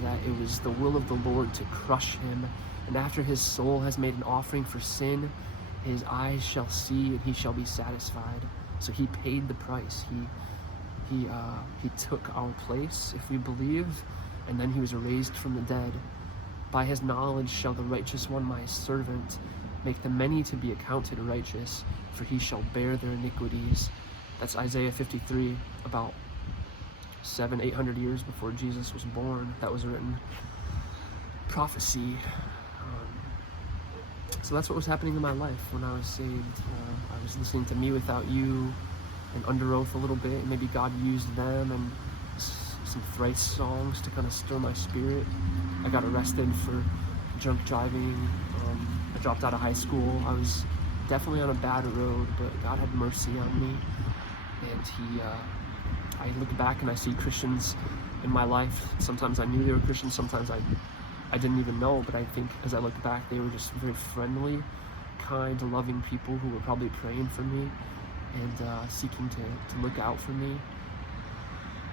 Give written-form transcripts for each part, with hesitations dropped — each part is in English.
knows that it was the will of the Lord to crush him. And after his soul has made an offering for sin, his eyes shall see and he shall be satisfied. So he paid the price. He took our place, if we believe, and then he was raised from the dead. By his knowledge shall the righteous one, my servant, make the many to be accounted righteous, for he shall bear their iniquities. That's Isaiah 53, about 700-800 years before Jesus was born. That was written. Prophecy. So that's what was happening in my life when I was saved. I was listening to Me Without You and Under Oath a little bit, and maybe God used them and some Thrice songs to kind of stir my spirit. I got arrested for drunk driving. I dropped out of high school. I was definitely on a bad road, but God had mercy on me. And I look back and I see Christians in my life. Sometimes I knew they were Christians, sometimes I didn't even know, but I think as I look back, they were just very friendly, kind, loving people who were probably praying for me and seeking to look out for me.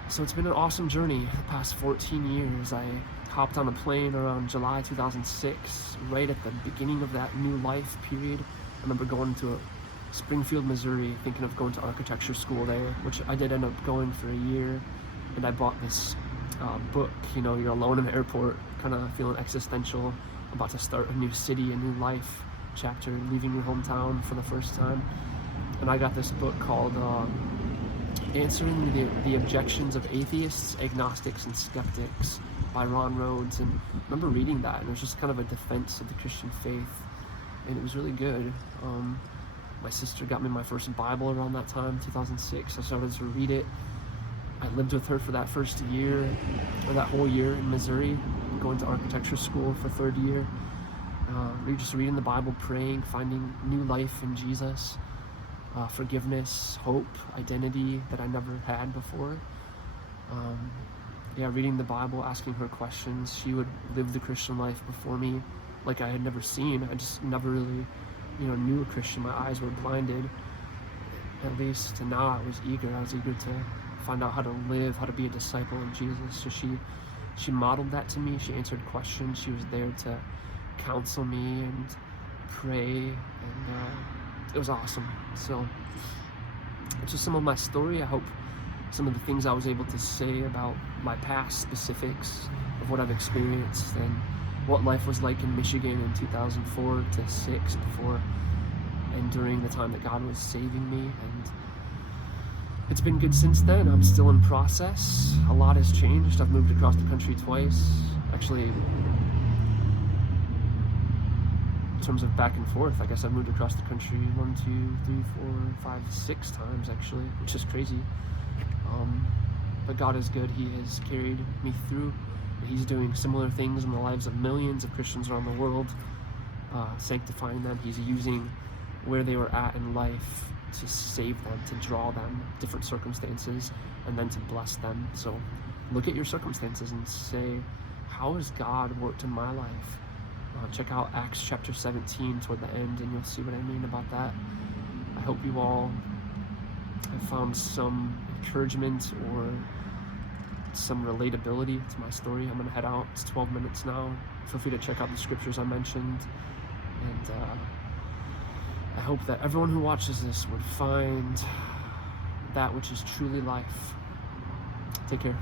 So it's been an awesome journey the past 14 years. I hopped on a plane around July 2006, right at the beginning of that new life period. I remember going to Springfield, Missouri, thinking of going to architecture school there, which I did end up going for a year. And I bought this book, you're alone in the airport, kind of feeling existential, about to start a new city, a new life chapter, leaving your hometown for the first time. And I got this book called Answering the Objections of Atheists, Agnostics, and Skeptics by Ron Rhodes. And I remember reading that, and it was just kind of a defense of the Christian faith, and it was really good. My sister got me my first Bible around that time, 2006. I started to read it. I lived with her for that first year, or that whole year in Missouri, going to architecture school for third year. We were just reading the Bible, praying, finding new life in Jesus, forgiveness, hope, identity that I never had before. Reading the Bible, asking her questions. She would live the Christian life before me like I had never seen. I just never really, knew a Christian. My eyes were blinded, at least. And now I was eager to find out how to live, how to be a disciple of Jesus. So she modeled that to me. She answered questions. She was there to counsel me and pray, and it was awesome. So it's just some of my story. I hope some of the things I was able to say about my past, specifics of what I've experienced and what life was like in Michigan in 2004 to 6 before and during the time that God was saving me. And it's been good since then. I'm still in process. A lot has changed. I've moved across the country twice. Actually, in terms of back and forth, I guess I've moved across the country 1, 2, 3, 4, 5, 6 times actually, which is crazy. But God is good. He has carried me through. He's doing similar things in the lives of millions of Christians around the world, sanctifying them. He's using where they were at in life to save them, to draw them, different circumstances, and then to bless them. So look at your circumstances and say, how has God worked in my life? Check out Acts chapter 17 toward the end, and you'll see what I mean about that. I hope you all have found some encouragement or some relatability to my story. I'm gonna head out. It's 12 minutes now. Feel free to check out the scriptures I mentioned, and I hope that everyone who watches this would find that which is truly life. Take care.